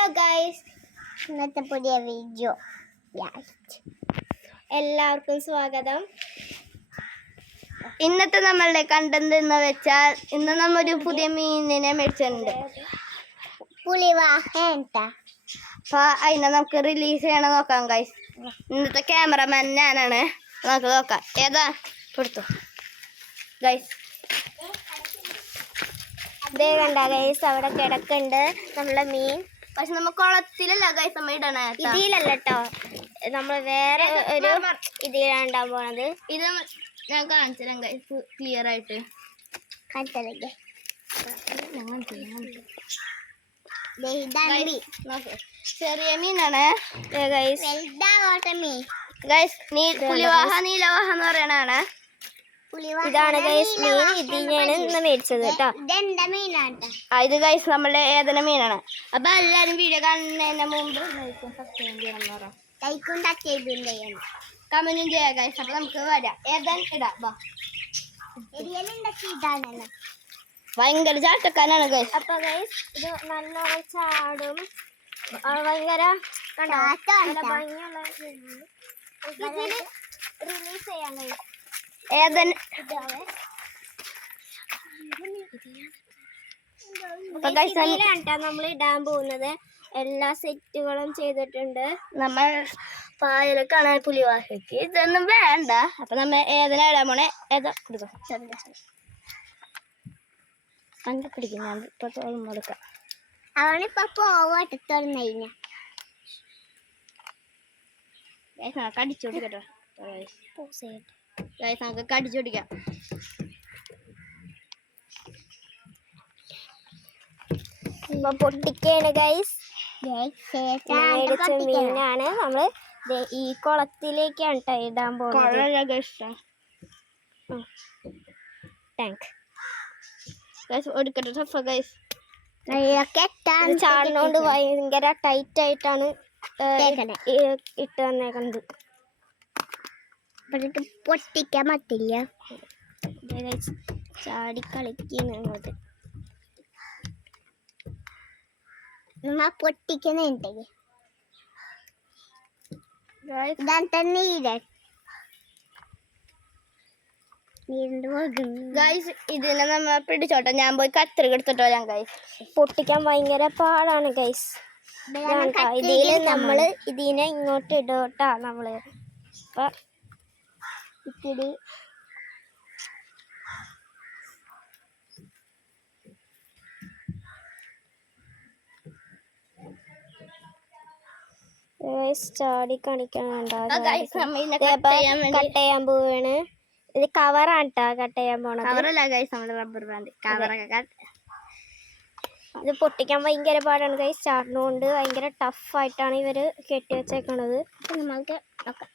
Hello guys, ഇന്നത്തെ പുതിയ video എല്ലാവർക്കും സ്വാഗതം. ഇന്നത്തെ നമ്മളുടെ കണ്ടന്റ് എന്ന് വെച്ചാൽ ഇന്ന് നമ്മൊരു പുതിയ മീനിനെ മേടിച്ചിട്ടുണ്ട്. അപ്പോൾ അതിനെ നമുക്ക് റിലീസ് ചെയ്യണം നോക്കാം ഗൈസ്. ഇന്നത്തെ ക്യാമറമാൻ ഞാനാണ്. നമുക്ക് നോക്കാം. ഏതാ കൊടുത്തു ഗൈസ്. ഇതേ കണ്ട ഗൈസ്, അവിടെ കിടക്കുന്നുണ്ട് നമ്മളെ മീൻ. പക്ഷെ നമ്മൾ കുളത്തിലല്ല ഗൈസ് നമ്മൾ ഇടണേ, ഇതിലല്ല കേട്ടോ. നമ്മൾ വേറെ ഒരു ഇതിലാണ് ഉണ്ടാകാൻ പോണത്. ഇത് ഞാൻ കാണിച്ചു തരാം ഗൈസ്, ക്ലിയർ ആയിട്ട് കാണിച്ചല്ലേ. ചെറിയ മീനാണ് ഗൈസ്. ഗൈസ് പുലിവാഹ നീലവാഹ എന്ന് പറയണാണ്. ഇതാണ് ഗൈസ് മീൻ. ഇതിനാണ് ഇന്ന് മേടിച്ചത് കേട്ടോ. ഇത് ഗൈസ് നമ്മളുടെ ഏതന മീനാണ്. അപ്പൊ എല്ലാരും വീഡിയോ കാണുന്നതിന് മുമ്പ് കമന്റും ചെയ്യാം ഗൈസ്. അപ്പൊ നമുക്ക് വരാം. ഏതാൻ ഇടാം. ഭയങ്കര ചാട്ടക്കാനാണ് ഗൈസ്. അപ്പൊ ഗൈസ് ഇത് നല്ലോണം ചാടും. ഭയങ്കര ഭംഗിയുള്ള റിലീസ് ചെയ്യാൻ ഗൈസ്. നമ്മൾ ഇടാൻ പോകുന്നത് എല്ലാ സെറ്റുകളും ചെയ്തിട്ടുണ്ട്. നമ്മൾ പായലൊക്കെയാണ് പുലിവാഹയ്ക്ക്. ഇതൊന്നും വേണ്ട. അപ്പൊ നമ്മ ഏതിനാ ഇടാൻ പോണേ? ഏതാ പിടിക്കും. ഞാൻ ഇപ്പൊ തോന്നും കൊടുക്കാം. അവനിപ്പോ പോവാട്ട് തുറന്നു കടിച്ചോടിക്കട്ടോ. നമുക്ക് കടിച്ചോടിക്കാം. ഇപ്പൊ പൊട്ടിക്കാണ് ഗൈസ്. മീനാണ് നമ്മള് ഈ കുളത്തിലേക്കാണ് കേട്ടോ ഇടാൻ പോകുന്നത്. ചാടിനോണ്ട് ഭയങ്കര ടൈറ്റ് ആയിട്ടാണ് ഇട്ട് വന്നേക്കുന്നത്. പൊട്ടിക്കാൻ പറ്റില്ല. ചാടി കളിക്കുന്നത് പൊട്ടിക്കുന്നുണ്ട്. ഗൈസ് ഇതിനെ നമ്മ പിടിച്ചോട്ടെ. ഞാൻ പോയി കത്രിക എടുത്തിട്ടോ. ഞാൻ ഗൈസ് പൊട്ടിക്കാൻ ഭയങ്കര പാടാണ് ഗൈസ്. ഇതില് നമ്മള് ഇതിനെ ഇങ്ങോട്ട് ഇടോട്ടാ. നമ്മള് അപ്പൊ ഇത്തിരി ചാടി കാണിക്കാനുണ്ടോ? കട്ട് ചെയ്യാൻ പോവാണ്. ഇത് കവറാണ് കേട്ടോ കട്ട് ചെയ്യാൻ പോണത്. റബ്ബർ ബാൻഡ് കവറൊക്കെ. ഇത് പൊട്ടിക്കാൻ ഭയങ്കര പാടാണ് ഗൈസ്. ചാടിനുകൊണ്ട് ഭയങ്കര ടഫായിട്ടാണ് ഇവര് കെട്ടി വെച്ചേക്കണത്. നമുക്ക് നോക്കാം.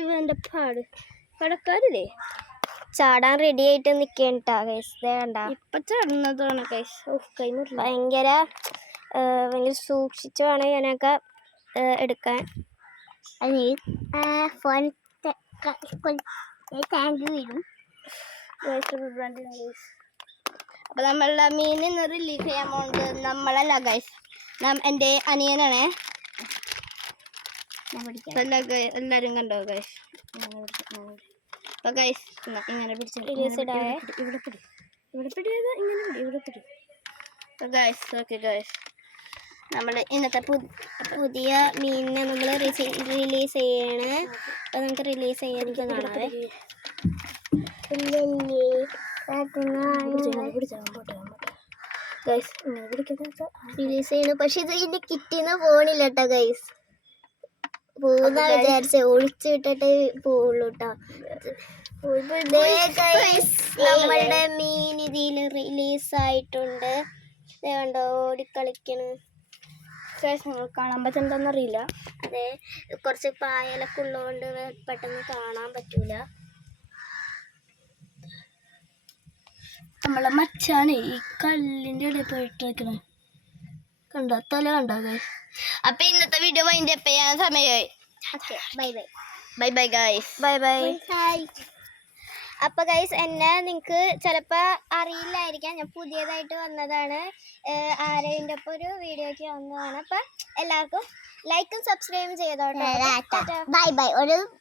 ഇവന്റെ പാട് കടക്കാരില്ലേ ചാടാൻ റെഡി ആയിട്ട് നിക്കണ്ടാ ഗൈസ്. വേണ്ട ഇപ്പൊ ചാടുന്നതാണ് ഗൈസ്. ഭയങ്കര സൂക്ഷിച്ചു വേണം ഇതിനൊക്കെ എടുക്കാൻ. അപ്പൊ നമ്മളുടെ മീനിന്ന് റിലീഫ് ചെയ്യാൻ പോകുന്നത് നമ്മളല്ല ഗൈസ്, എൻ്റെ അനിയനാണേ. എല്ലാരും കണ്ടോ ഗൈസ്? അപ്പൊ ഗൈസ് ഇങ്ങനെ പിടിച്ചു ഗൈസ്. ഓക്കെ ഗൈസ്, നമ്മൾ ഇന്നത്തെ പുതിയ മീനിനെ നമ്മൾ റിലീസ് ചെയ്യണേ. അപ്പൊ നമുക്ക് റിലീസ് ചെയ്യാനൊക്കെ കാണാവേ. റിലീസ് ചെയ്യണ. പക്ഷെ ഇത് ഇതിന്റെ കിറ്റിന്ന് പോണില്ല കേട്ടോ ഗൈസ്. പോകുന്ന വിചാരിച്ച ഒളിച്ചു വിട്ടിട്ട് പോവുള്ളൂ കേട്ടോ. നമ്മളുടെ മീൻ ഇതിൽ റിലീസായിട്ടുണ്ട്. കണ്ടോ ഓടിക്കളിക്കണ്. കാണാൻ പറ്റുന്നറിയില്ല. അതെ, കുറച്ച് പായലൊക്കെ ഉള്ളതുകൊണ്ട് പെട്ടെന്ന് കാണാൻ പറ്റൂല. നമ്മളെ മച്ചാനെ ഈ കല്ലിന്റെ ഇടയിൽ പോയിട്ട് വെക്കണേ കണ്ടോ? തല കണ്ടോ? അപ്പൊ ഇന്നത്തെ വീഡിയോ വൈൻഡ് അപ്പ് ചെയ്യാൻ സമയമായി. Bye bye. Bye bye guys. Bye bye. അപ്പൊ ഗൈസ് എന്നെ നിങ്ങക്ക് ചിലപ്പോ അറിയില്ലായിരിക്കാം, ഞാൻ പുതിയതായിട്ട് വന്നതാണ്, ആരെന്റെ ഒപ്പം ഒരു വീഡിയോക്ക് വന്നതാണ്. അപ്പൊ എല്ലാവർക്കും ലൈക്കും സബ്സ്ക്രൈബും ചെയ്തോട്ടെ. Bye bye. ഒരു